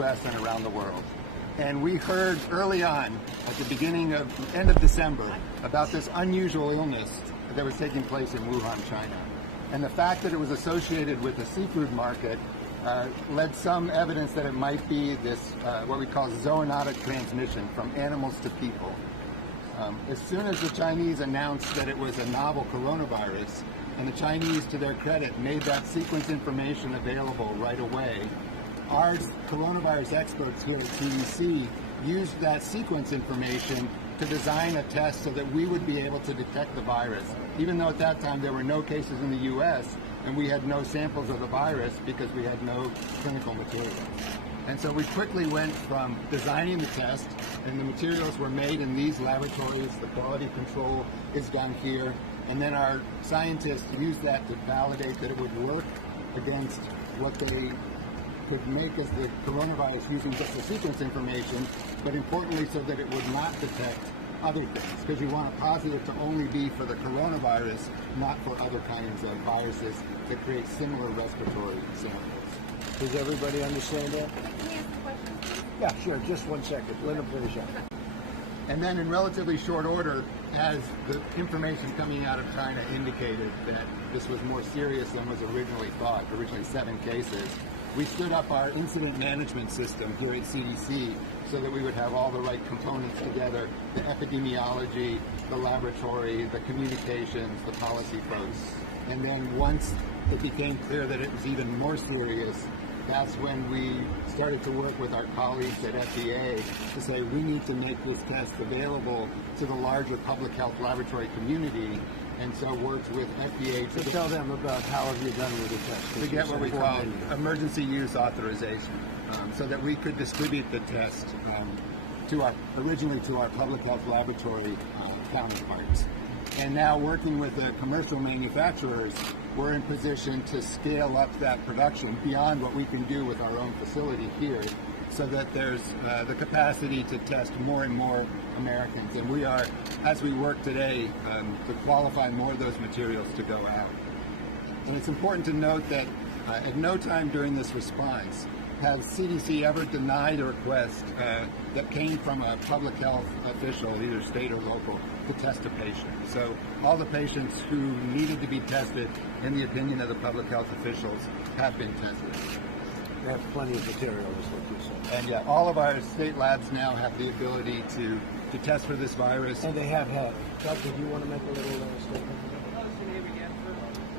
U.S. and around the world. And we heard early on, at the end of December, about this unusual illness that was taking place in Wuhan, China. And the fact that it was associated with a seafood market led some evidence that it might be this, what we call zoonotic transmission from animals to people. As soon as the Chinese announced that it was a novel coronavirus, and the Chinese, to their credit, made that sequence information available right away, our coronavirus experts here at CDC used that sequence information to design a test so that we would be able to detect the virus, even though at that time there were no cases in the U.S. and we had no samples of the virus because we had no clinical materials. And so we quickly went from designing the test, and the materials were made in these laboratories, the quality control is done here, and then our scientists used that to validate that it would work against what they could make as the coronavirus using just the sequence information, but importantly so that it would not detect other things, because you want a positive to only be for the coronavirus, not for other kinds of viruses that create similar respiratory samples. Does everybody understand that? Can we ask the question, please? Yeah, sure. Just 1 second. Let him finish up. And then in relatively short order, as the information coming out of China indicated that this was more serious than was originally thought, originally 7 cases, we stood up our incident management system here at CDC so that we would have all the right components together, the epidemiology, the laboratory, the communications, the policy folks. And then once it became clear that it was even more serious, that's when we started to work with our colleagues at FDA to say we need to make this test available to the larger public health laboratory community, and so worked with FDA to tell them about how have you done with the test. To get what we call emergency use authorization, so that we could distribute the test originally to our public health laboratory counterparts. And now working with the commercial manufacturers, we're in position to scale up that production beyond what we can do with our own facility here, so that there's the capacity to test more and more Americans. And we are, as we work today, to qualify more of those materials to go out. And it's important to note that at no time during this response has CDC ever denied a request that came from a public health official, either state or local, to test a patient. So all the patients who needed to be tested, in the opinion of the public health officials, have been tested. They have plenty of material, is what you said. And yeah, all of our state labs now have the ability to test for this virus. And they have had. Doctor, do you want to make a little statement? What's your name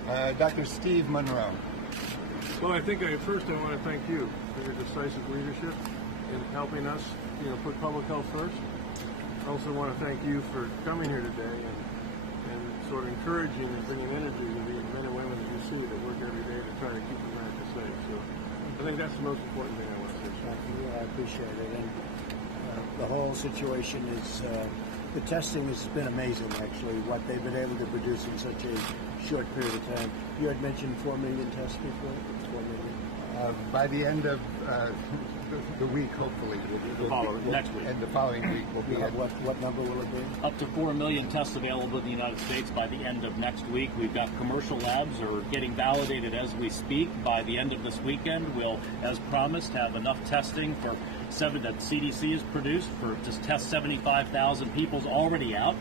again? Dr. Steve Monroe. Well, I think first I want to thank you for your decisive leadership in helping us, put public health first. I also want to thank you for coming here today and sort of encouraging and bringing energy to the men and women that you see that work every day to try to keep America safe. So I think that's the most important thing I want to say. Thank you. I appreciate it. And the whole situation is, the testing has been amazing, actually, what they've been able to produce in such a short period of time. You had mentioned 4 million tests before? It's 4 million. By the end of the week, hopefully. Next week. And the following week will be at What number will it be? Up to 4 million tests available in the United States by the end of next week. We've got commercial labs are getting validated as we speak. By the end of this weekend, we'll, as promised, have enough testing for that CDC has produced to test 75,000 people's already out,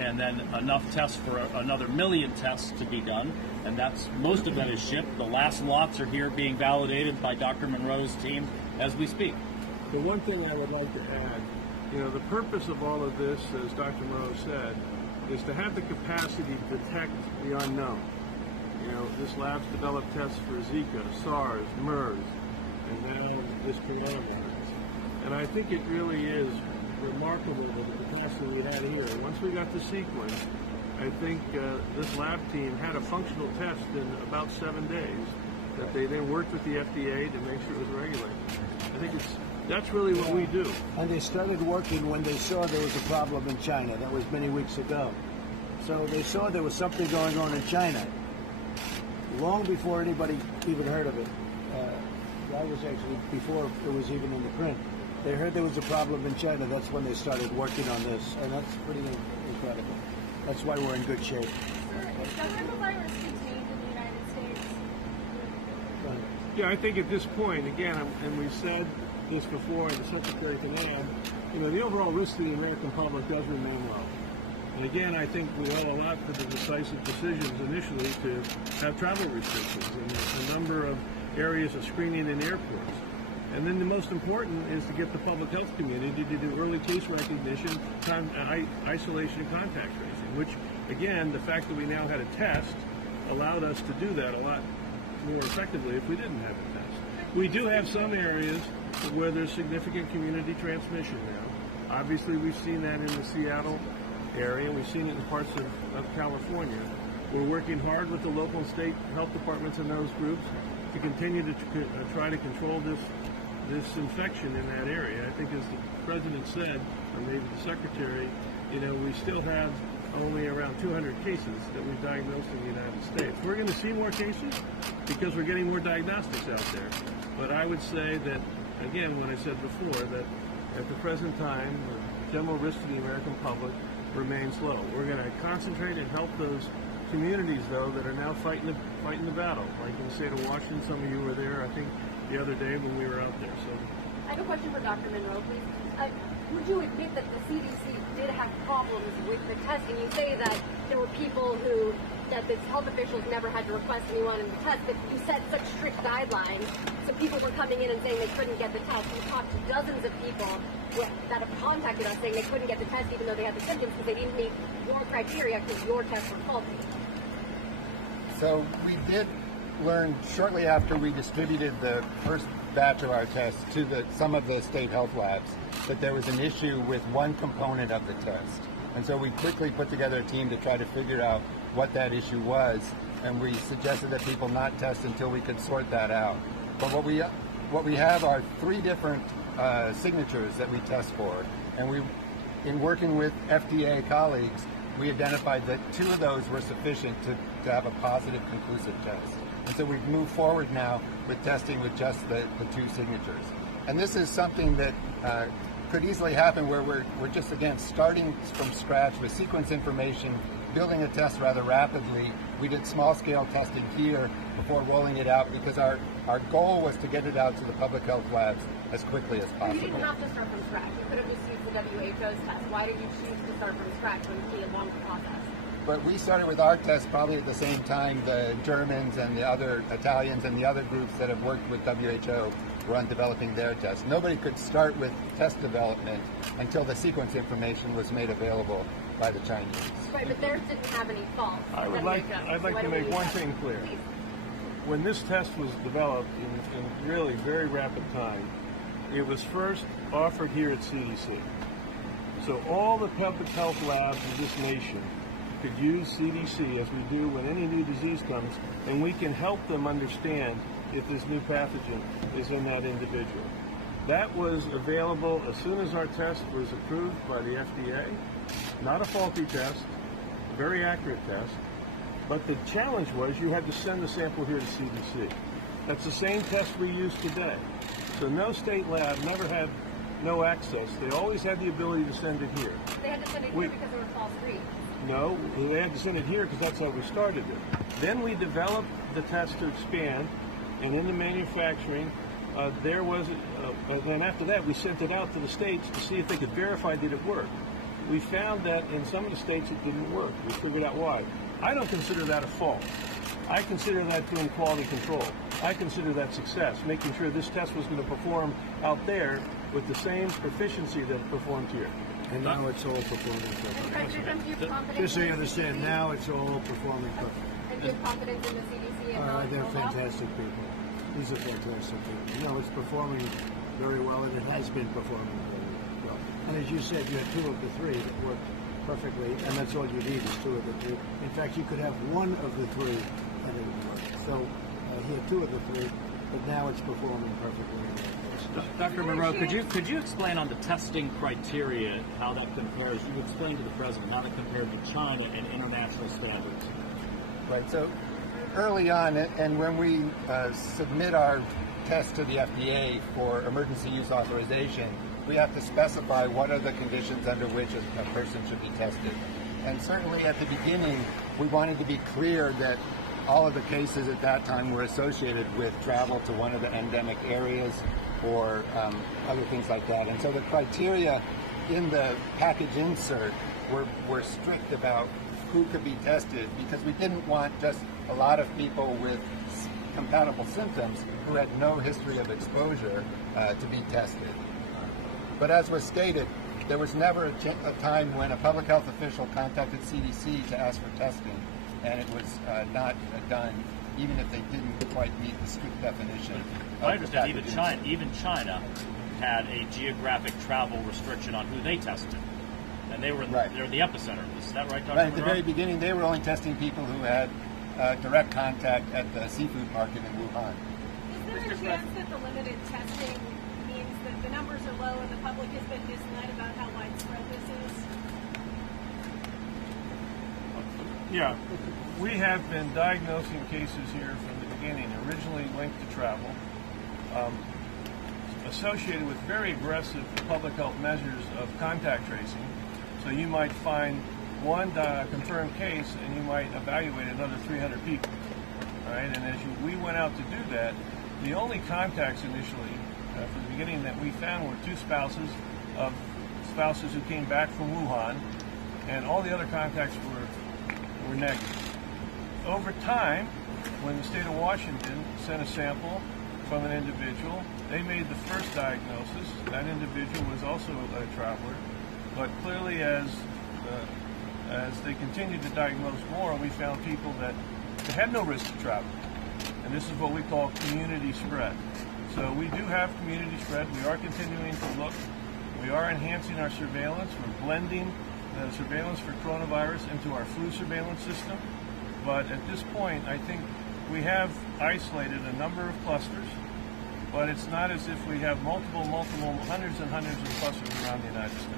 and then enough tests for another 1 million tests to be done. And that's most of that is shipped. The last lots are here being validated by Dr. Monroe's team as we speak. The one thing I would like to add, the purpose of all of this, as Dr. Monroe said, is to have the capacity to detect the unknown. This lab's developed tests for Zika, SARS, MERS, and now this coronavirus. And I think it really is remarkable with the capacity we had here. Once we got the sequence, I think this lab team had a functional test in about 7 days that they then worked with the FDA to make sure it was regulated. I think that's really what we do. And they started working when they saw there was a problem in China. That was many weeks ago. So they saw there was something going on in China long before anybody even heard of it. That was actually before it was even in the print. They heard there was a problem in China. That's when they started working on this, and that's pretty incredible. That's why we're in good shape. Is the virus contained in the United States? Yeah, I think at this point, again, and we've said this before, and the Secretary can add, the overall risk to the American public does remain low. And again, I think we owe a lot to the decisive decisions initially to have travel restrictions and a number of areas of screening in airports. And then the most important is to get the public health community to do early case recognition, isolation, and contact tracing, which, again, the fact that we now had a test allowed us to do that a lot more effectively if we didn't have a test. We do have some areas where there's significant community transmission now. Obviously, we've seen that in the Seattle area, and we've seen it in parts of California. We're working hard with the local and state health departments in those groups to continue to try to control this infection in that area. I think, as the President said, or maybe the Secretary, we still have only around 200 cases that we've diagnosed in the United States. We're going to see more cases because we're getting more diagnostics out there. But I would say that, again, what I said before, that at the present time, the general risk to the American public remains low. We're going to concentrate and help those communities, though, that are now fighting the battle. Like in the state of Washington, some of you were there, I think, the other day when we were out there. So, I have a question for Dr. Monroe, please. Would you admit that the CDC did have problems with the testing? You say that there were people that the health officials never had to request anyone in the test, but you set such strict guidelines, so people were coming in and saying they couldn't get the test. We talked to dozens of people that have contacted us saying they couldn't get the test even though they had the symptoms because they didn't meet your criteria because your tests were faulty. So we did learn shortly after we distributed the first batch of our tests to some of the state health labs that there was an issue with one component of the test. And so we quickly put together a team to try to figure out what that issue was, and we suggested that people not test until we could sort that out. But what we have are 3 different signatures that we test for, and in working with FDA colleagues, we identified that 2 of those were sufficient to have a positive conclusive test. And so we've moved forward now with testing with just the 2 signatures. And this is something that could easily happen where we're just, again, starting from scratch with sequence information, building a test rather rapidly. We did small-scale testing here before rolling it out because our goal was to get it out to the public health labs as quickly as possible. You didn't have to start from scratch. You could have just used the WHO's test. Why did you choose to start from scratch when you see a long process? But we started with our test probably at the same time the Germans and the other Italians and the other groups that have worked with WHO were on developing their tests. Nobody could start with test development until the sequence information was made available by the Chinese. Right, but theirs didn't have any faults. I'd like to make one thing clear. Please. When this test was developed in really very rapid time, it was first offered here at CDC. So all the public health labs in this nation could use CDC as we do when any new disease comes, and we can help them understand if this new pathogen is in that individual. That was available as soon as our test was approved by the FDA. Not a faulty test, a very accurate test, but the challenge was you had to send the sample here to CDC. That's the same test we use today. So no state lab never had no access. They always had the ability to send it here. They had to send it here because there were false reads. No, they had to send it here because that's how we started it. Then we developed the test to expand, and in the manufacturing, then after that we sent it out to the states to see if they could verify that it worked. We found that in some of the states it didn't work. We figured out why. I don't consider that a fault. I consider that doing quality control. I consider that success, making sure this test was going to perform out there with the same proficiency that it performed here. And now it's all performing perfectly. Just so you understand, now it's all performing perfectly. And do you have confidence in the CDC and how it's They're rolled out? fantastic people. These are fantastic people. It's performing very well, and it has been performing very well. And as you said, you had 2 of the 3 that worked perfectly, and that's all you need is 2 of the 3. In fact, you could have 1 of the 3 and it would work. So he had 2 of the 3, but now it's performing perfectly. Dr. Monroe, could you explain on the testing criteria how that compares? You explained to the President how that compared to China and international standards. Right, so early on, and when we submit our test to the FDA for emergency use authorization, we have to specify what are the conditions under which a person should be tested. And certainly at the beginning, we wanted to be clear that all of the cases at that time were associated with travel to one of the endemic areas or other things like that. And so the criteria in the package insert were strict about who could be tested, because we didn't want just a lot of people with compatible symptoms who had no history of exposure to be tested. But as was stated, there was never a time when a public health official contacted CDC to ask for testing, and it was not done, even if they didn't quite meet the strict definition. I understand even China had a geographic travel restriction on who they tested, and they're the epicenter of this. Is that right, Dr. Right, at the Monroe? very beginning, they were only testing people who had direct contact at the seafood market in Wuhan. Is there a chance that the limited testing means that the numbers are low and the public has been misled about how widespread this is? Yeah, we have been diagnosing cases here from the beginning, originally linked to travel, associated with very aggressive public health measures of contact tracing. So you might find one confirmed case and you might evaluate another 300 people, right? And as we went out to do that, the only contacts initially from the beginning that we found were two spouses who came back from Wuhan, and all the other contacts were negative. Over time, when the state of Washington sent a sample from an individual, they made the first diagnosis. That individual was also a traveler, but clearly as they continued to diagnose more, we found people that had no risk of travel. And this is what we call community spread. So we do have community spread. We are continuing to look. We are enhancing our surveillance. We're blending the surveillance for coronavirus into our flu surveillance system. But at this point, I think we have isolated a number of clusters, but it's not as if we have multiple, hundreds and hundreds of clusters around the United States.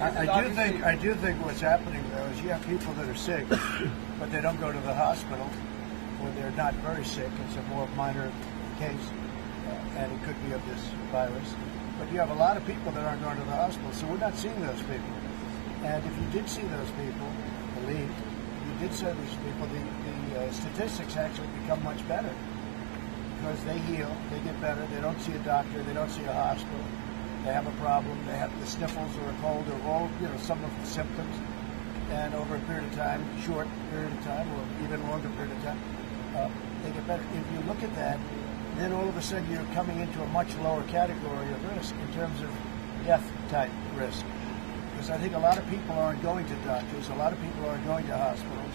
I do think what's happening though is you have people that are sick, but they don't go to the hospital, or they're not very sick. It's a more minor case, and it could be of this virus. But you have a lot of people that aren't going to the hospital, so we're not seeing those people. And if you did see those people, you did see those people, the statistics actually become much better because they heal, they get better, they don't see a doctor, they don't see a hospital, they have a problem, they have the sniffles or a cold or all, some of the symptoms, and over a period of time, short period of time or even longer period of time, they get better. If you look at that, then all of a sudden you're coming into a much lower category of risk in terms of death type risk. Because I think a lot of people aren't going to doctors, a lot of people aren't going to hospitals,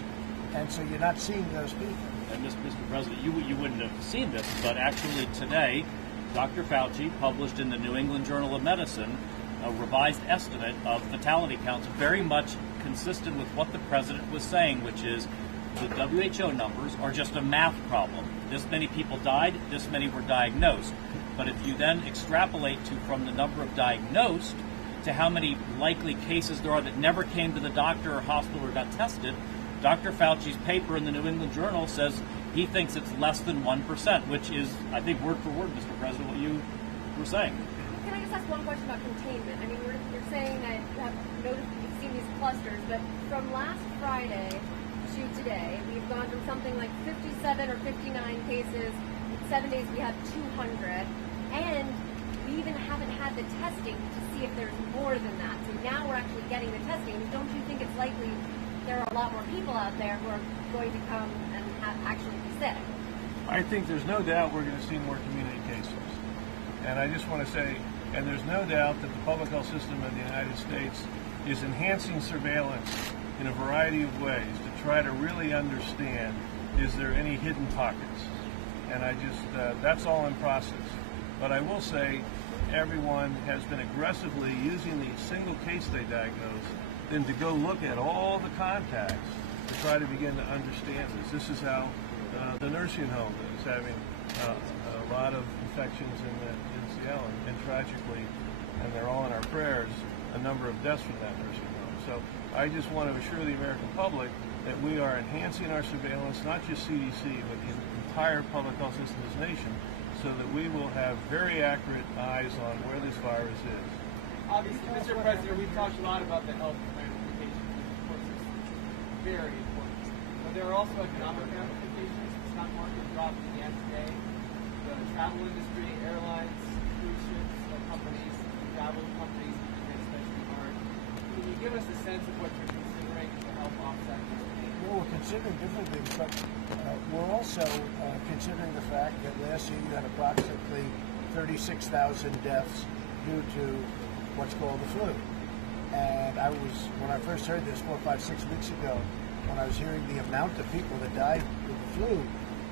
and so you're not seeing those people. And Mr. President, you wouldn't have seen this, but actually today, Dr. Fauci published in the New England Journal of Medicine a revised estimate of fatality counts, very much consistent with what the president was saying, which is the WHO numbers are just a math problem. This many people died, this many were diagnosed. But if you then extrapolate from the number of diagnosed to how many likely cases there are that never came to the doctor or hospital or got tested, Dr. Fauci's paper in the New England Journal says he thinks it's less than 1%, which is, I think, word for word, Mr. President, what you were saying. Can I just ask one question about containment? I mean, you're saying that you have noticed, you've seen these clusters, but from last Friday to today, we've gone from something like 57 or 59 cases. In 7 days, we had 200, and we even haven't had the testing to see if there's more than that. So now we're actually getting the testing. Don't you think it's likely there are a lot more people out there who are going to come and actually be sick? I think there's no doubt we're going to see more community cases. And I just want to say, and there's no doubt that the public health system of the United States is enhancing surveillance in a variety of ways to try to really understand, is there any hidden pockets? And that's all in process. But I will say, everyone has been aggressively using the single case they diagnose, then to go look at all the contacts to try to begin to understand this. This is how the nursing home is having a lot of infections in Seattle, and tragically, and they're all in our prayers, a number of deaths from that nursing home. So I just want to assure the American public that we are enhancing our surveillance, not just CDC, but the entire public health system of this nation, so that we will have very accurate eyes on where this virus is. Obviously, Mr. President, we've talked a lot about the health ramifications, which of course is very important. But But there are also economic ramifications. The stock market dropped again today. The travel industry, airlines, cruise ships companies, travel companies have been hit especially hard. Can you give us a sense of what you're considering to help offset this pain? Well, we're considering different things, but we're also considering the fact that last year you had approximately 36,000 deaths due to what's called the flu. And when I first heard this 4, 5, 6 weeks ago, when I was hearing the amount of people that died with the flu,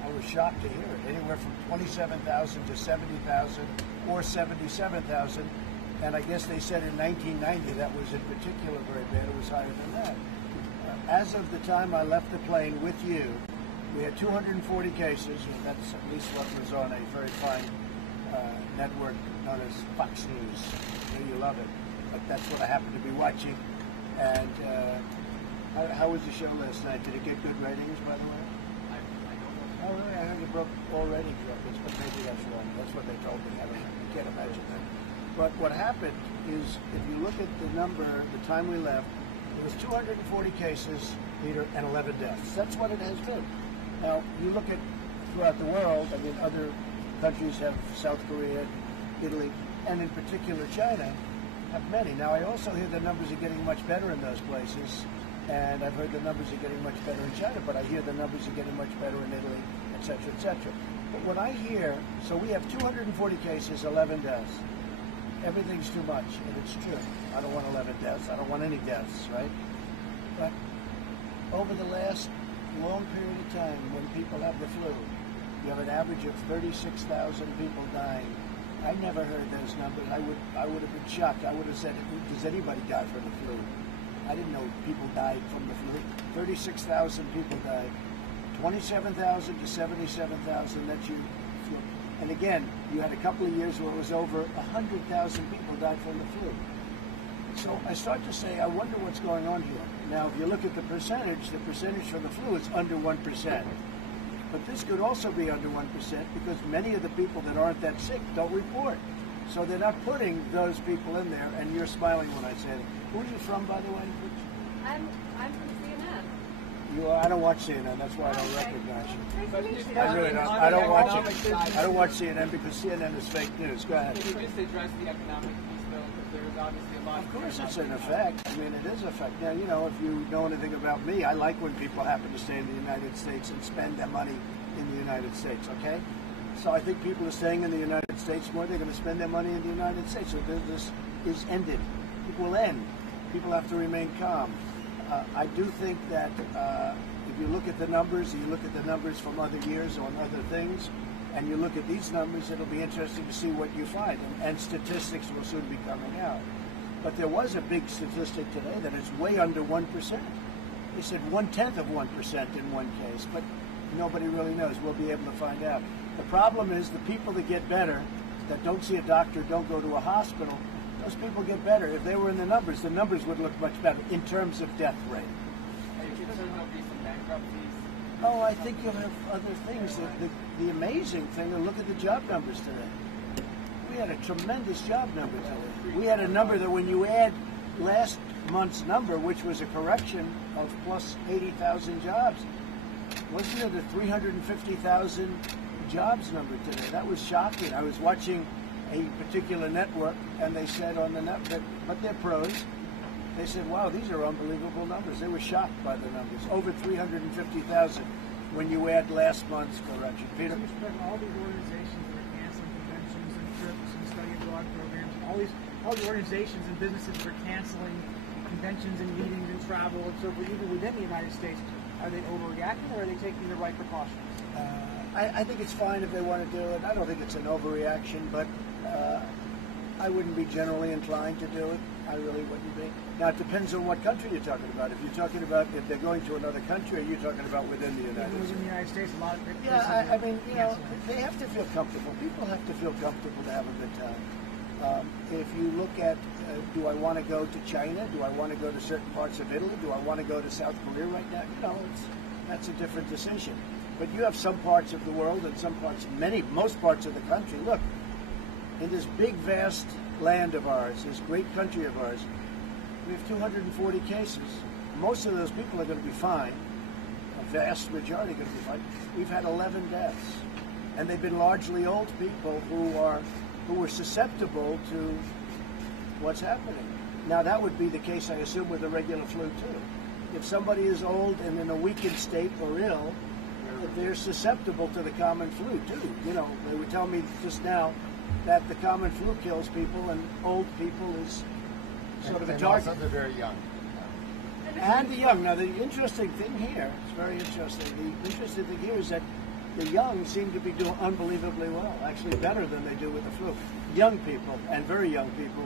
I was shocked to hear it. Anywhere from 27,000 to 70,000 or 77,000. And I guess they said in 1990 that was in particular very bad. It was higher than that. As of the time I left the plane with you, we had 240 cases, and that's at least what was on a very fine network known as Fox News. You love it, but that's what I happened to be watching. And how was the show last night? Did it get good ratings, by the way? I don't know. Oh, really? I heard it broke all ratings records, but maybe that's wrong. That's what they told me. I can't imagine that. But what happened is, if you look at the number, the time we left, it was 240 cases, Peter, and 11 deaths. That's what it has been. Now, you look at throughout the world, I mean, other countries have South Korea, Italy, and in particular China, have many. Now, I also hear the numbers are getting much better in those places, and I've heard the numbers are getting much better in China, but I hear the numbers are getting much better in Italy, et cetera, et cetera. But what I hear, so we have 240 cases, 11 deaths. Everything's too much, and it's true. I don't want 11 deaths. I don't want any deaths, right? But over the last long period of time, when people have the flu, you have an average of 36,000 people dying. I never heard those numbers. I would have been shocked. I would have said, does anybody die from the flu? I didn't know people died from the flu. 36,000 people died. 27,000 to 77,000, that's your flu. And again, you had a couple of years where it was over 100,000 people died from the flu. So I start to say, I wonder what's going on here. Now, if you look at the percentage from the flu is under 1%. But this could also be under 1% because many of the people that aren't that sick don't report. So they're not putting those people in there, and you're smiling when I say it. Who are you from, by the way? I'm from CNN. You are, I don't watch CNN, that's why I don't recognize you. Nice to meet you. I really don't. I don't watch it. I don't watch CNN because CNN is fake news. Go ahead. Can you just address the economic piece, though? Because there is obviously a lot Of course it's an effect. I mean, it is an effect. Now, you know, if you know anything about me, I like when people happen to stay in the United States and spend their money in the United States, okay? So I think people are staying in the United States more. They're going to spend their money in the United States. So this is ended. It will end. People have to remain calm. I do think that if you look at the numbers, and you look at the numbers from other years on other things, and you look at these numbers, it'll be interesting to see what you find. And statistics will soon be coming out. But there was a big statistic today that it's way under 1%. They said 1/10 of 1% in one case, but nobody really knows. We'll be able to find out. The problem is the people that get better, that don't see a doctor, don't go to a hospital, those people get better. If they were in the numbers would look much better in terms of death rate. Are you concerned there'll be some bankruptcies? Oh, I think you'll have other things. The amazing thing, look at the job numbers today. We had a tremendous job number today. We had a number that when you add last month's number, which was a correction of plus 80,000 jobs, wasn't it a 350,000 jobs number today? That was shocking. I was watching a particular network, and they said on the network, but they're pros, they said, wow, these are unbelievable numbers. They were shocked by the numbers. Over 350,000 when you add last month's correction. Peter? Mr. President, all these organizations that are canceling conventions and trips and study abroad programs, all the organizations and businesses that are canceling conventions and meetings and travel and so forth, even within the United States, are they overreacting or are they taking the right precautions? I think it's fine if they want to do it. I don't think it's an overreaction, but I wouldn't be generally inclined to do it. I really wouldn't be. Now, it depends on what country you're talking about. If you're talking about if they're going to another country, or you're talking about within the United States. Within the United States, a lot of places Yeah, I mean, you know, canceling. they have to feel comfortable. People have to feel comfortable to have a good time. If you look at, do I want to go to China? Do I want to go to certain parts of Italy? Do I want to go to South Korea right now? You know, that's a different decision. But you have some parts of the world and some parts, most parts of the country. Look, in this big, vast land of ours, this great country of ours, we have 240 cases. Most of those people are going to be fine, vast majority going to be fine. We've had 11 deaths, and they've been largely old people who were susceptible to what's happening. Now that would be the case, I assume, with the regular flu too. If somebody is old and in a weakened state or ill, they're susceptible to the common flu too. You know, they would tell me just now that the common flu kills people, and old people is sort of a and target. also they're very young. And the young. Now, the interesting thing here, it's very interesting. The interesting thing here is that the young seem to be doing unbelievably well, actually better than they do with the flu. Young people, and very young people,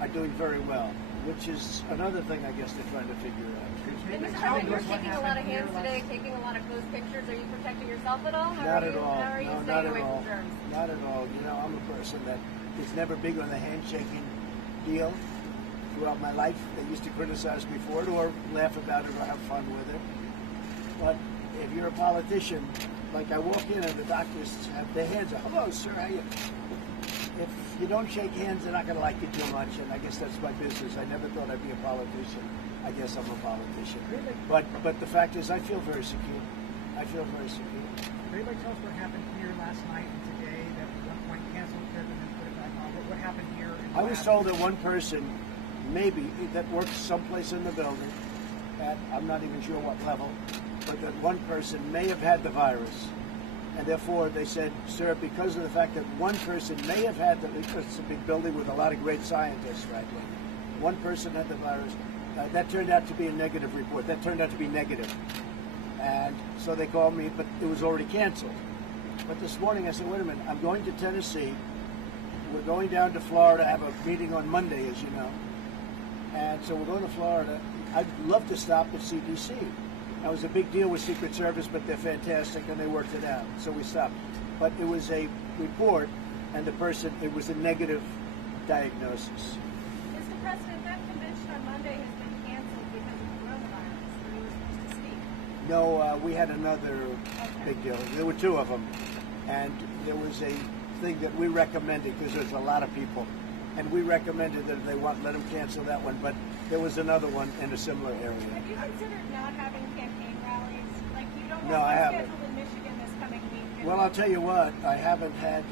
are doing very well, which is another thing I guess they're trying to figure out. And Mr. President, you're shaking a lot of hands today, taking a lot of close pictures. Are you protecting yourself at all? Not at all. How are you No, staying not away at all. from germs? Not at all. You know, I'm a person that is never big on the handshaking deal. Throughout my life, they used to criticize me for it or laugh about it or have fun with it. But if you're a politician, like I walk in and the doctors have their hands up, hello, sir, how you? If you don't shake hands, they're not going to like you too much, and I guess that's my business. I never thought I'd be a politician. I guess I'm a politician. Really? But the fact is, I feel very secure. I feel very secure. Could anybody tell us what happened here last night and today that at one point canceled the trip and then put it back on? What happened here? I was told that one person, maybe, that works someplace in the building, at I'm not even sure what level, but that one person may have had the virus. And therefore, they said, sir, because of the fact that one person may have had the, because it's a big building with a lot of great scientists, frankly, one person had the virus, that turned out to be a negative report. That turned out to be negative. And so they called me, but it was already canceled. But this morning I said, wait a minute, I'm going to Tennessee. We're going down to Florida, have a meeting on Monday, as you know. And so we're going to Florida. I'd love to stop at CDC. That was a big deal with Secret Service, but they're fantastic and they worked it out. So we stopped. But it was a report, and the person, it was a negative diagnosis. Mr. President, that convention on Monday has been canceled because of coronavirus. We were supposed to speak. No, we had another big deal. There were two of them. And there was a thing that we recommended, because there's a lot of people, and we recommended that if they want, let them cancel that one. But there was another one in a similar area. Have you considered not having campaign rallies? Like you don't No, I have one haven't. scheduled in Michigan this coming week. Well, I'll tell you what, I haven't had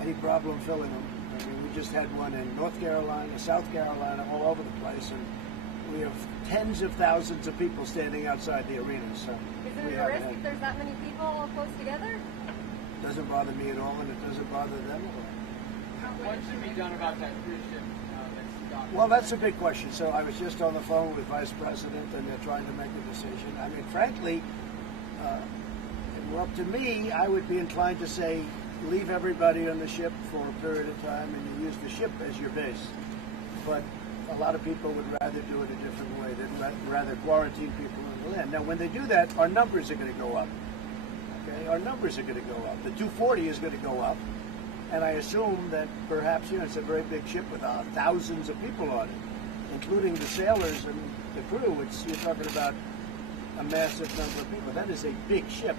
any problem filling them. I mean, we just had one in North Carolina, South Carolina, all over the place, and we have tens of thousands of people standing outside the arena. So Is we it a haven't risk had. if there's that many people all close together? It doesn't bother me at all, and it doesn't bother them at all. What should be done about that cruise ship that's stopped? Well, that's a big question. So I was just on the phone with Vice President, and they're trying to make a decision. I mean, frankly, if it were up to me, I would be inclined to say, leave everybody on the ship for a period of time, and you use the ship as your base. But a lot of people would rather do it a different way. They'd rather quarantine people on the land. Now, when they do that, our numbers are going to go up. Okay, our numbers are going to go up. The 240 is going to go up. And I assume that perhaps, you know, it's a very big ship with thousands of people on it, including the sailors and the crew. You're talking about a massive number of people. That is a big ship.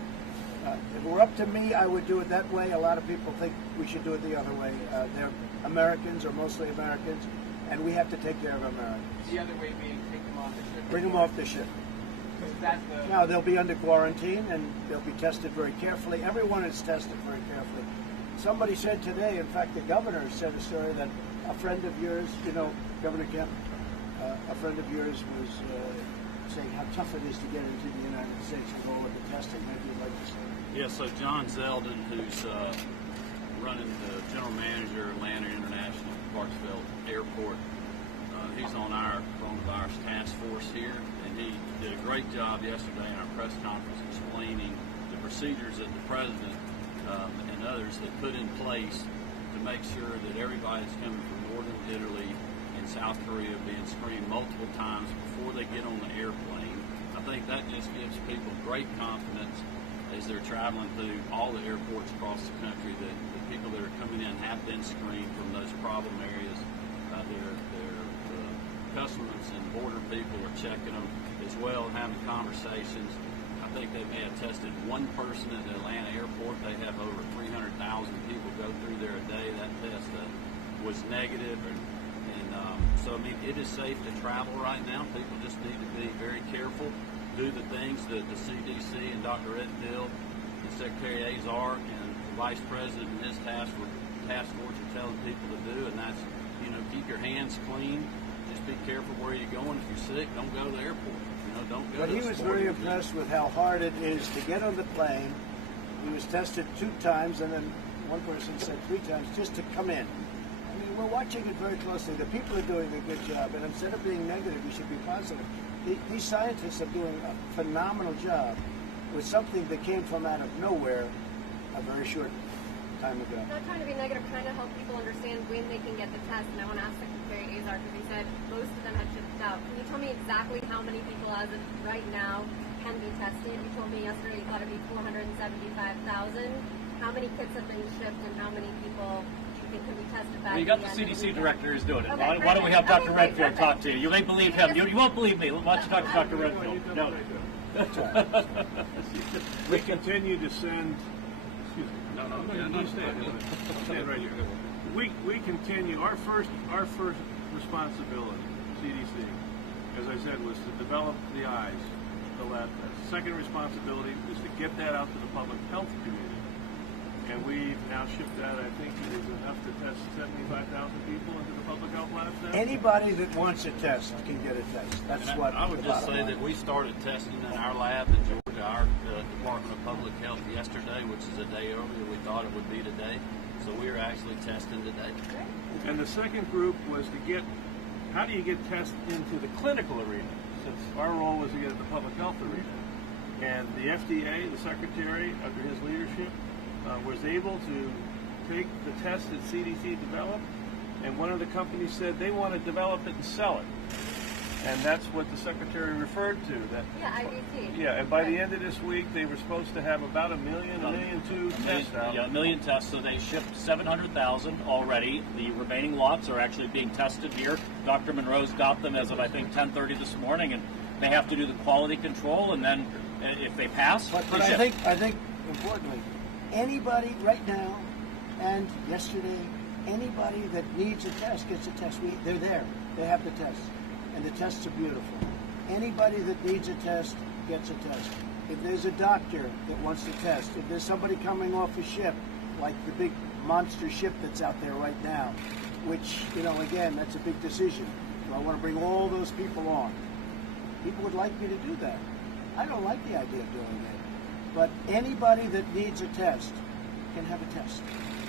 If it were up to me, I would do it that way. A lot of people think we should do it the other way. They're Americans, or mostly Americans, and we have to take care of Americans. The other way being take them off the ship. Bring them off the ship. Is that the... Now, they'll be under quarantine, and they'll be tested very carefully. Everyone is tested very carefully. Somebody said today, in fact, the governor said a story that a friend of yours, you know, Governor Kemp, a friend of yours was saying how tough it is to get into the United States with all of the testing. Maybe you'd like to say that. Yeah, so John Zeldin, who's running the general manager of Atlanta International Clarksville Airport, he's on our coronavirus task force here, and he did a great job yesterday in our press conference explaining the procedures that the president and others have put in place to make sure that everybody that's coming from northern Italy and South Korea being screened multiple times before they get on the airplane. I think that just gives people great confidence as they're traveling through all the airports across the country that the people that are coming in have been screened from those problem areas. Their customs and border people are checking them as well, having conversations. I think they may have tested one person at the Atlanta airport. They have over 300,000 people go through there a day. That test was negative, and so I mean it is safe to travel right now. People just need to be very careful. do the things that the CDC and Dr. Redfield and Secretary Azar and the Vice President and his task force are telling people to do, and that's, keep your hands clean. Just be careful where you're going. If you're sick, don't go to the airport. Don't go. But he was very impressed with how hard it is to get on the plane. He was tested 2 times, and then one person said 3 times just to come in. I mean, we're watching it very closely. The people are doing a good job, and instead of being negative, we should be positive. These scientists are doing a phenomenal job with something that came from out of nowhere a very short time ago. Not trying to be negative, trying to help people understand when they can get the test. And I want to ask Secretary Azar, because he said most of them had shipped out. Can you tell me exactly how many people as of right now can be tested? You told me yesterday you thought it'd be 475,000. How many kits have been shipped, and how many people do you think could be tested back? Well, you got the CDC director who's doing it. Okay, why don't we have Dr. Redfield perfect. talk to you? You may believe him. You won't believe me. Why don't you talk to Dr. Redfield? No. We continue to send. Excuse me. No. Stand right here. We continue. Our first responsibility, CDC, as I said, was to develop the eyes, the lab test. Second responsibility was to get that out to the public health community. And we've now shipped out, I think it is enough to test 75,000 people into the public health lab test. Anybody that wants a test can get a test. That's what I would the just bottom say line that is. we started testing in our lab in Georgia, our Department of Public Health, yesterday, which is a day earlier. We thought it would be today. So we are actually testing today. And the second group was to get, how do you get tests into the clinical arena? Since our role was to get at the public health arena. And the FDA, the Secretary, under his leadership, was able to take the test that CDC developed, and one of the companies said they want to develop it and sell it. And that's what the Secretary referred to. IVT. Yeah, and by the end of this week, they were supposed to have about 1 million tests out. Yeah, 1 million tests. So they shipped 700,000 already. The remaining lots are actually being tested here. Dr. Monroe's got them as of, I think, 10:30 this morning, and they have to do the quality control, and then if they pass, But they I ship. think importantly, anybody right now and yesterday, anybody that needs a test gets a test. They're there. They have the test. And the tests are beautiful. Anybody that needs a test gets a test. If there's a doctor that wants to test, if there's somebody coming off a ship, like the big monster ship that's out there right now, which, again, that's a big decision. Do I want to bring all those people on? People would like me to do that. I don't like the idea of doing it. But anybody that needs a test can have a test.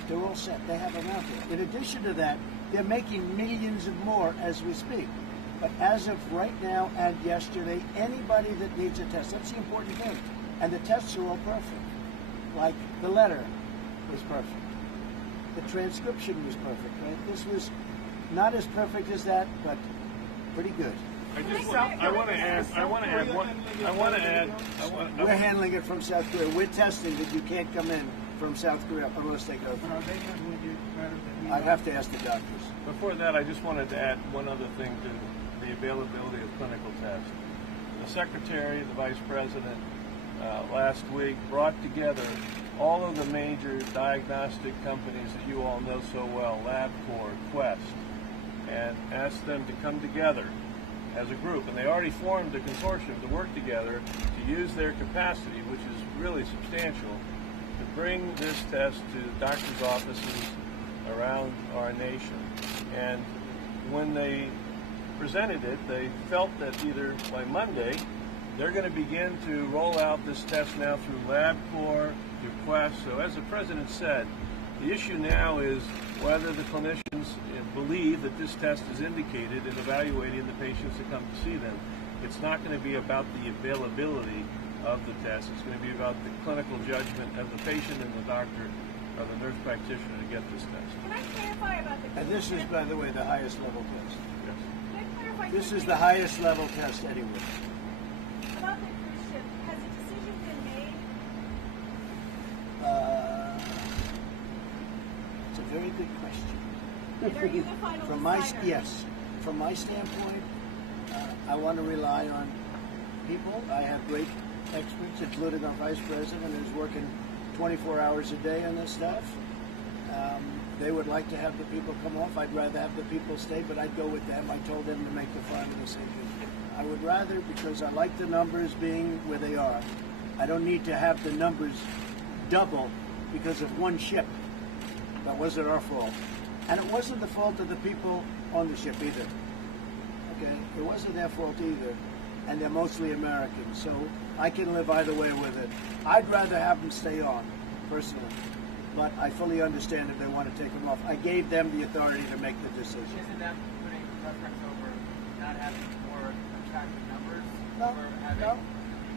They're all set. They have them out there. In addition to that, they're making millions of more as we speak. But as of right now and yesterday, anybody that needs a test, that's the important thing. And the tests are all perfect. Like the letter was perfect. The transcription was perfect, right? This was not as perfect as that, but pretty good. We're handling it from South Korea. We're testing that you can't come in from South Korea unless they go through. Are they going to do better than we I'd are? have to ask the doctors. Before that, I just wanted to add one other thing to the availability of clinical tests. The Secretary, the Vice President, last week brought together all of the major diagnostic companies that you all know so well, LabCorp, Quest, and asked them to come together as a group. And they already formed a consortium to work together to use their capacity, which is really substantial, to bring this test to doctors' offices around our nation. And when they presented it, they felt that either by Monday, they're going to begin to roll out this test now through LabCorp, through Quest. So as the President said, the issue now is whether the clinicians believe that this test is indicated in evaluating the patients that come to see them. It's not going to be about the availability of the test. It's going to be about the clinical judgment of the patient and the doctor or the nurse practitioner to get this test. Can I clarify about the And this is, by the way, the highest level test. Yes. Can I clarify This is something the highest level test anywhere. about the cruise ship? Has a decision been made? It's a very good question. And are you the final From my decider? yes, from my standpoint, I want to rely on people. I have great experts, including our Vice President, who's working 24 hours a day on this stuff. they would like to have the people come off. I'd rather have the people stay, but I'd go with them. I told them to make the final decision. I would rather, because I like the numbers being where they are. I don't need to have the numbers double because of one ship. That wasn't our fault. And it wasn't the fault of the people on the ship either. Okay? It wasn't their fault either. And they're mostly Americans, so I can live either way with it. I'd rather have them stay on, personally. But I fully understand if they want to take them off. I gave them the authority to make the decision. Isn't that putting preference over not having more attractive numbers? No, or having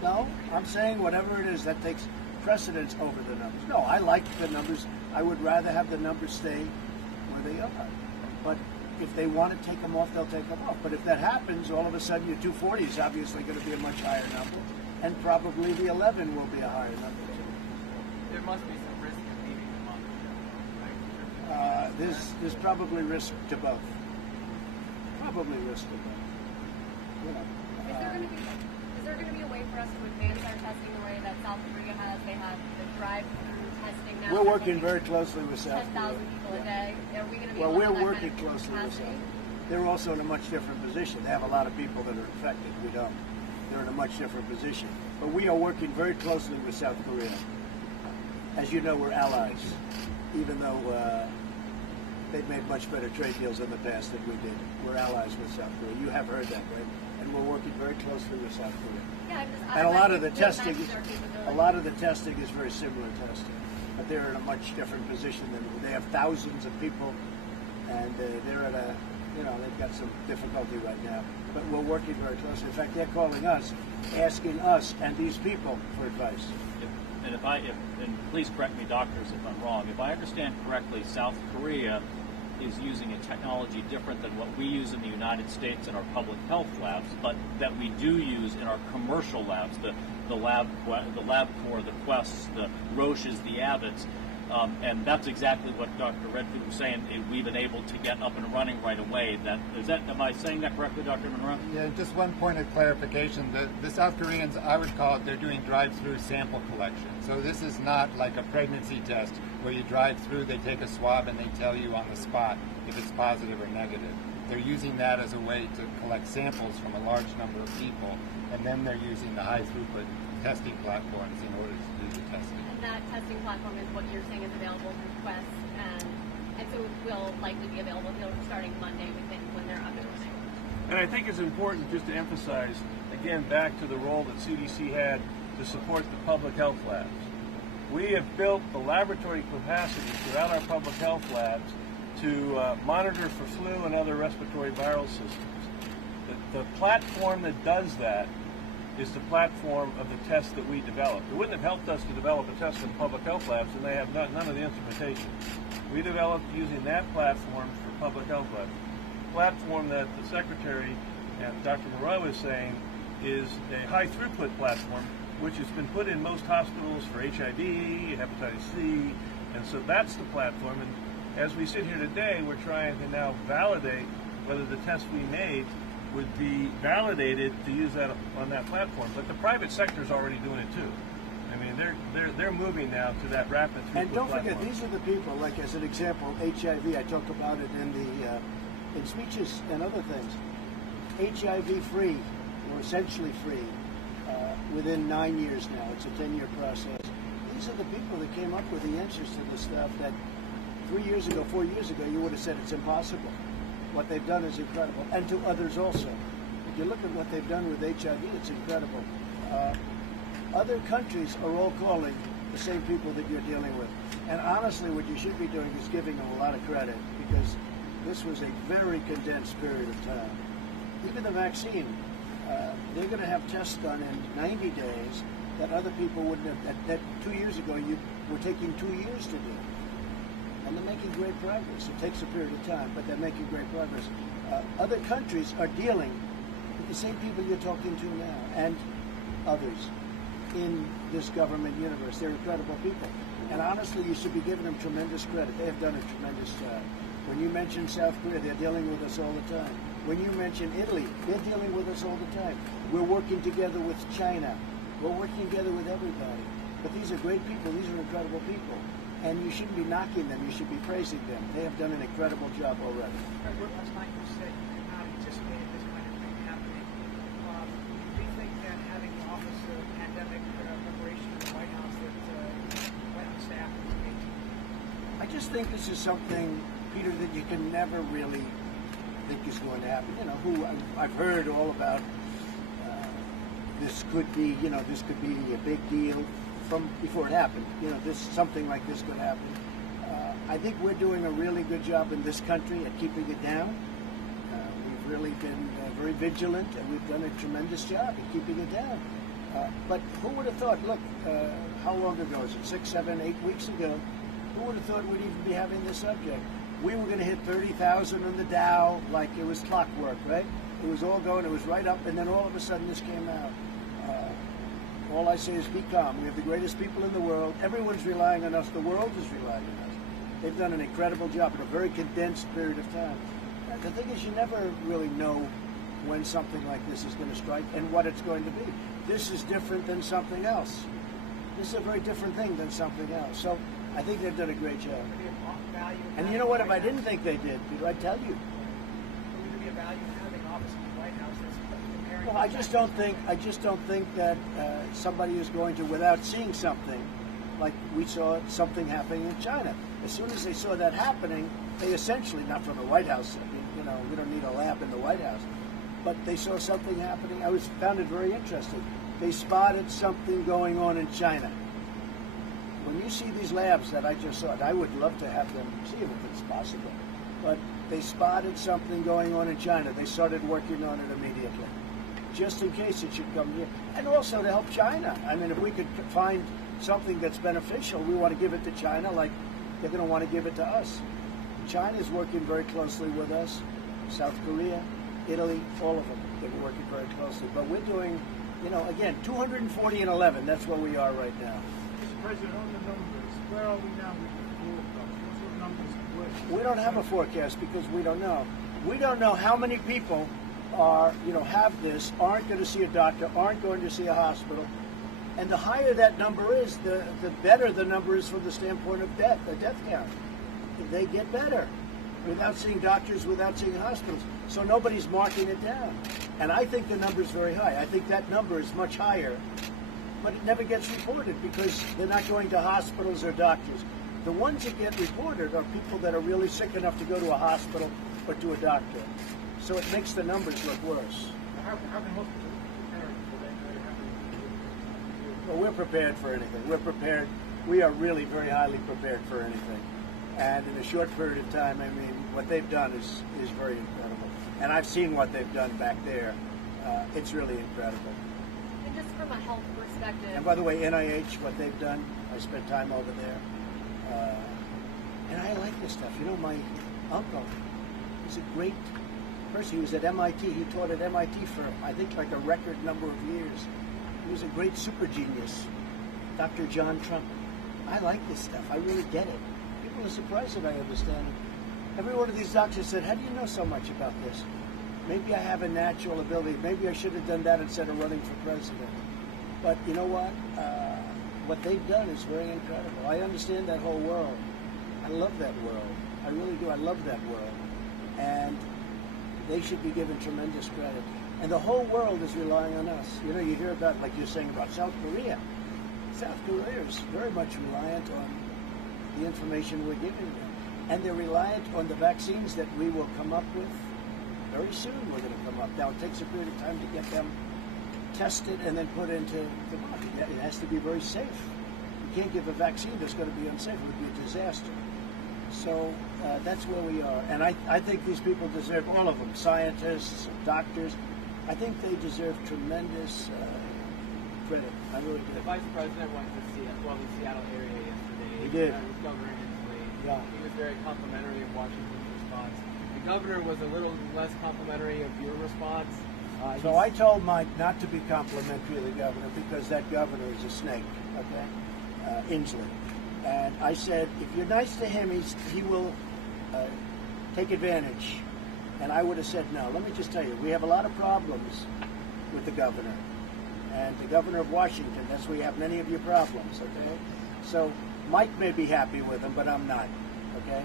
no. I'm saying whatever it is that takes precedence over the numbers. No, I like the numbers. I would rather have the numbers stay where they are. But if they want to take them off, they'll take them off. But if that happens, all of a sudden your 240 is obviously going to be a much higher number, and probably the 11 will be a higher number too. There must be some risk in leaving them on the show, right? There's probably risk to both. Probably risk to both. You know. Is there going to be a way for us to advance our testing the way that South Korea has? They have the drive-through testing now. We're working very closely with South Korea. 10,000 people a day. Are we going to be Well, able to we're have that working kind of closely with capacity? them. They're also in a much different position. They have a lot of people that are infected. We don't. They're in a much different position. But we are working very closely with South Korea. As you know, we're allies, even though they've made much better trade deals in the past than we did. We're allies with South Korea. You have heard that, right? And we're working very closely with South Korea. Yeah, And a lot of the it testing, matches our capabilities. a lot of the testing is very similar testing, but they're in a much different position than they have thousands of people, and they're at a, you know, they've got some difficulty right now. But we're working very closely. In fact, they're calling us, asking us and these people for advice. And and please correct me, doctors, if I'm wrong. If I understand correctly, South Korea is using a technology different than what we use in the United States in our public health labs, but that we do use in our commercial labs, the LabCorp, the Quests, the Roches, the Abbotts, and that's exactly what Dr. Redfield was saying. We've been able to get up and running right away. Am I saying that correctly, Dr. Monroe? Yeah, just one point of clarification. The South Koreans, I would call it, they're doing drive-through sample collection. So this is not like a pregnancy test where you drive through, they take a swab, and they tell you on the spot if it's positive or negative. They're using that as a way to collect samples from a large number of people, and then they're using the high-throughput testing platforms in order to do the testing. And that testing platform is what you're saying is available through Quest, and so it will likely be available starting Monday when they're up and running. And I think it's important just to emphasize, again, back to the role that CDC had to support the public health labs. We have built the laboratory capacity throughout our public health labs to monitor for flu and other respiratory viral systems. The platform that does that is the platform of the test that we developed. It wouldn't have helped us to develop a test in public health labs, and they have none of the instrumentation. We developed using that platform for public health labs. The platform that the Secretary and Dr. Moreau is saying is a high throughput platform, which has been put in most hospitals for HIV, hepatitis C, and so that's the platform. And as we sit here today, we're trying to now validate whether the test we made would be validated to use that on that platform. But the private sector is already doing it too. I mean, they're moving now to that rapid throughput And don't forget, platform. these are the people, like as an example, HIV, I talk about it in speeches and other things. HIV free, or essentially free, within 9 years now. It's a 10-year process. These are the people that came up with the answers to this stuff that 3 years ago, 4 years ago, you would have said it's impossible. What they've done is incredible, and to others also. If you look at what they've done with HIV, it's incredible. Other countries are all calling the same people that you're dealing with. And honestly, what you should be doing is giving them a lot of credit, because this was a very condensed period of time. Even the vaccine, they're going to have tests done in 90 days that other people wouldn't have, that 2 years ago you were taking 2 years to do. And they're making great progress. It takes a period of time, but they're making great progress. Other countries are dealing with the same people you're talking to now, and others in this government universe. They're incredible people. And honestly, you should be giving them tremendous credit. They have done a tremendous job. When you mention South Korea, they're dealing with us all the time. When you mention Italy, they're dealing with us all the time. We're working together with China. We're working together with everybody. But these are great people. These are incredible people. and you shouldn't be knocking them. You should be praising them. They have done an incredible job already. Last night you said you did not anticipate this kind of thing happening. Do you think that having the Office of Pandemic Preparation in the White House, that White House staff is making? I just think this is something, Peter, that you can never really think is going to happen. You know, I've heard all about this could be, this could be a big deal from before it happened. Something like this could happen. I think we're doing a really good job in this country at keeping it down. We've really been very vigilant, and we've done a tremendous job at keeping it down. But who would have thought, look, how long ago was it? 6, 7, 8 weeks ago? Who would have thought we'd even be having this subject? We were going to hit 30,000 on the Dow like it was clockwork, right? It was all going, it was right up, and then all of a sudden this came out. All I say is be calm. We have the greatest people in the world. Everyone's relying on us. The world is relying on us. They've done an incredible job in a very condensed period of time. The thing is, you never really know when something like this is going to strike and what it's going to be. This is different than something else. This is a very different thing than something else. So I think they've done a great job. And you know what? If I didn't think they did, I'd tell you. Would there be a value in having office in the White House that's comparing? Well, I just don't think that somebody is going to, without seeing something, like we saw something happening in China. As soon as they saw that happening, they essentially, not from the White House, I mean, we don't need a lab in the White House, but they saw something happening. Found it very interesting. They spotted something going on in China. When you see these labs that I just saw, and I would love to have them see if it's possible, but they spotted something going on in China. They started working on it immediately, just in case it should come here, and also to help China. I mean, if we could find something that's beneficial, we want to give it to China like they're going to want to give it to us. China's working very closely with us, South Korea, Italy, all of them. They're working very closely. But we're doing, again, 240 and 11. That's where we are right now. Mr. President, on the numbers, where are we now with the flu? What sort of numbers? We don't have a forecast because we don't know. We don't know how many people are, have this, aren't going to see a doctor, aren't going to see a hospital. And the higher that number is, the better the number is from the standpoint of death, the death count. They get better without seeing doctors, without seeing hospitals. So nobody's marking it down. And I think the number is very high. I think that number is much higher, but it never gets reported because they're not going to hospitals or doctors. The ones that get reported are people that are really sick enough to go to a hospital or to a doctor. So it makes the numbers look worse. How can hospitals prepare for that happening? Well, we're prepared for anything. We're prepared. We are really very highly prepared for anything. And in a short period of time, I mean, what they've done is very incredible. And I've seen what they've done back there. It's really incredible. And just from a health perspective. And by the way, NIH, what they've done, I spent time over there. And I like this stuff. My uncle is a great person. He was at MIT. He taught at MIT for, I think, like a record number of years. He was a great super genius, Dr. John Trump. I like this stuff. I really get it. People are surprised that I understand it. Every one of these doctors said, how do you know so much about this? Maybe I have a natural ability. Maybe I should have done that instead of running for president. But you know what? What they've done is very incredible. I understand that whole world. I love that world. I really do. I love that world. And they should be given tremendous credit. And the whole world is relying on us. You hear about, like you're saying about South Korea. South Korea is very much reliant on the information we're giving them. And they're reliant on the vaccines that we will come up with. Very soon we're going to come up. Now, it takes a period of time to get them tested and then put into the market. It has to be very safe. You can't give a vaccine that's going to be unsafe. It would be a disaster. So that's where we are. And I think these people deserve, all of them, scientists, doctors, I think they deserve tremendous credit. I really do. The vice president went to the Seattle area yesterday. He did. With Governor Inslee. Yeah. He was very complimentary of Washington's response. The governor was a little less complimentary of your response. So I told Mike not to be complimentary of the governor because that governor is a snake, okay? Inslee. And I said, if you're nice to him, he will take advantage. And I would have said no. Let me just tell you, we have a lot of problems with the governor. And the governor of Washington, that's where you have many of your problems, okay? So Mike may be happy with him, but I'm not. Okay?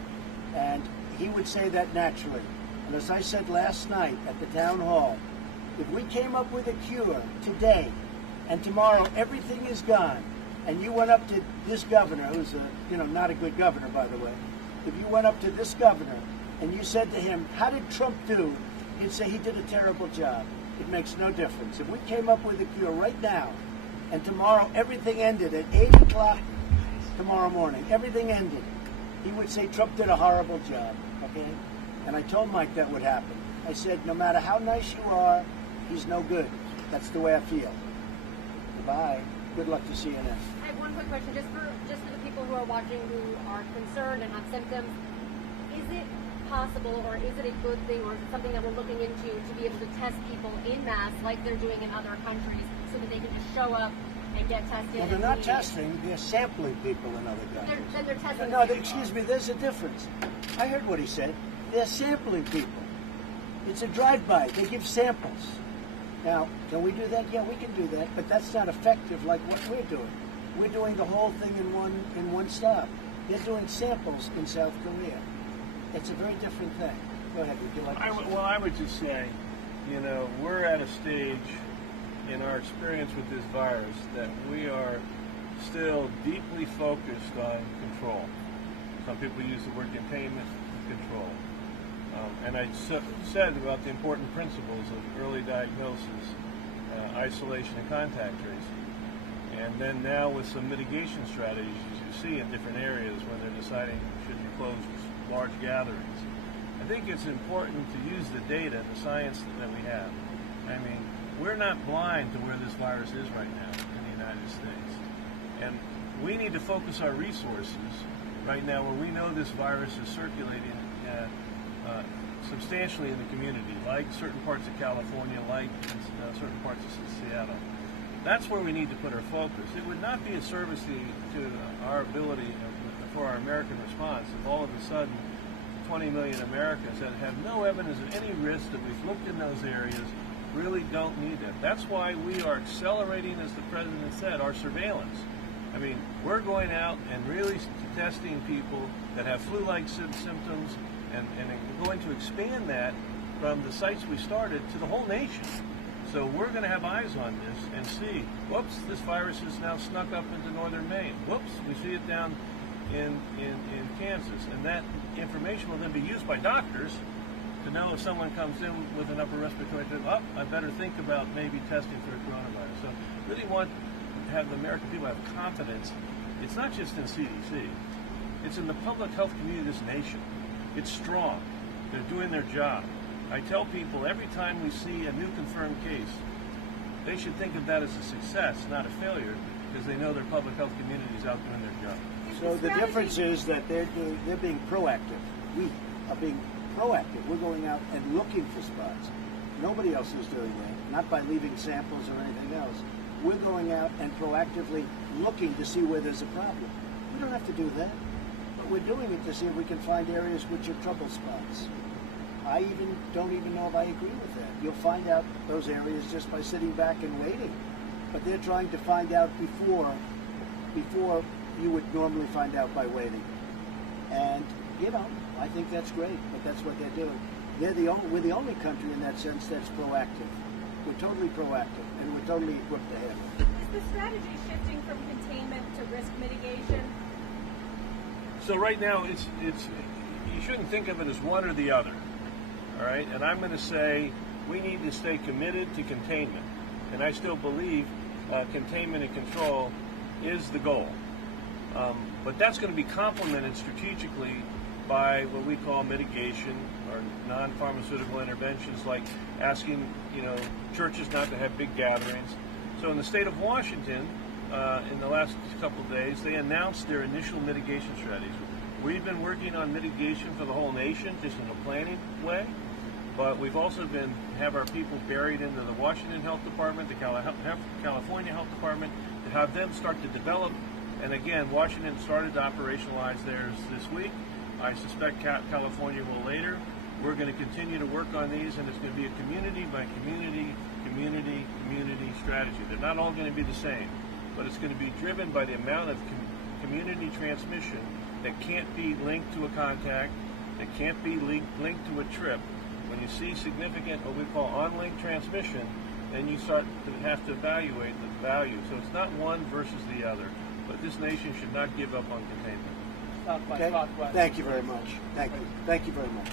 And he would say that naturally. And as I said last night at the town hall, if we came up with a cure today and tomorrow everything is gone, and you went up to this governor, who's not a good governor, by the way, if you went up to this governor and you said to him, how did Trump do? He'd say he did a terrible job. It makes no difference. If we came up with a cure right now and tomorrow everything ended at 8 o'clock tomorrow morning, everything ended, he would say Trump did a horrible job, okay? And I told Mike that would happen. I said, no matter how nice you are, he's no good. That's the way I feel. Goodbye. Good luck to CNN. I have one quick question, just for the people who are watching who are concerned and have symptoms. Is it possible, or is it a good thing, or is it something that we're looking into to be able to test people in mass like they're doing in other countries, so that they can just show up and get tested? Well, they're not testing; they're sampling people in other countries. Then they're testing. No, excuse me. There's a difference. I heard what he said. They're sampling people. It's a drive-by. They give samples. Now, can we do that? Yeah, we can do that, but that's not effective like what we're doing. We're doing the whole thing in one stop. They're doing samples in South Korea. It's a very different thing. Go ahead. Would you like to say? Well, I would just say, we're at a stage in our experience with this virus that we are still deeply focused on control. Some people use the word containment and control. And I said about the important principles of early diagnosis, isolation, and contact tracing. And then now with some mitigation strategies, as you see in different areas where they're deciding should you close large gatherings. I think it's important to use the data and the science that we have. I mean, we're not blind to where this virus is right now in the United States. And we need to focus our resources right now where we know this virus is circulating substantially in the community, like certain parts of California, like certain parts of Seattle. That's where we need to put our focus. It would not be a service to our ability for our American response if all of a sudden 20 million Americans that have no evidence of any risk that we've looked in those areas really don't need that. That's why we are accelerating, as the President said, our surveillance. I mean, we're going out and really testing people that have flu-like symptoms, and we're going to expand that from the sites we started to the whole nation. So we're going to have eyes on this and see, whoops, this virus is now snuck up into northern Maine. Whoops, we see it down in Kansas. And that information will then be used by doctors to know if someone comes in with an upper respiratory infection, I better think about maybe testing for the coronavirus. So really want to have the American people have confidence. It's not just in CDC. It's in the public health community of this nation. It's strong. They're doing their job. I tell people every time we see a new confirmed case, they should think of that as a success, not a failure, because they know their public health community is out doing their job. So the difference is that they're being proactive. We are being proactive. We're going out and looking for spots. Nobody else is doing that, not by leaving samples or anything else. We're going out and proactively looking to see where there's a problem. We don't have to do that, but we're doing it to see if we can find areas which are trouble spots. I don't even know if I agree with that. You'll find out those areas just by sitting back and waiting. But they're trying to find out before you would normally find out by waiting. And, I think that's great, but that's what they're doing. We're the only country in that sense that's proactive. We're totally proactive, and we're totally equipped to handle it. Is the strategy shifting from containment to risk mitigation? So right now, it's you shouldn't think of it as one or the other. All right, and I'm going to say we need to stay committed to containment, and I still believe containment and control is the goal. But that's going to be complemented strategically by what we call mitigation or non-pharmaceutical interventions, like asking churches not to have big gatherings. So in the state of Washington, in the last couple of days, they announced their initial mitigation strategies. We've been working on mitigation for the whole nation, just in a planning way. But we've also have our people buried into the Washington Health Department, the California Health Department, to have them start to develop. And again, Washington started to operationalize theirs this week. I suspect California will later. We're going to continue to work on these, and it's going to be a community by community strategy. They're not all going to be the same, but it's going to be driven by the amount of community transmission that can't be linked to a contact, that can't be linked to a trip, when you see significant what we call on-link transmission, then you start to have to evaluate the value. So it's not one versus the other, but this nation should not give up on containment. Okay? Thank you very much. Thank you. Thank you very much.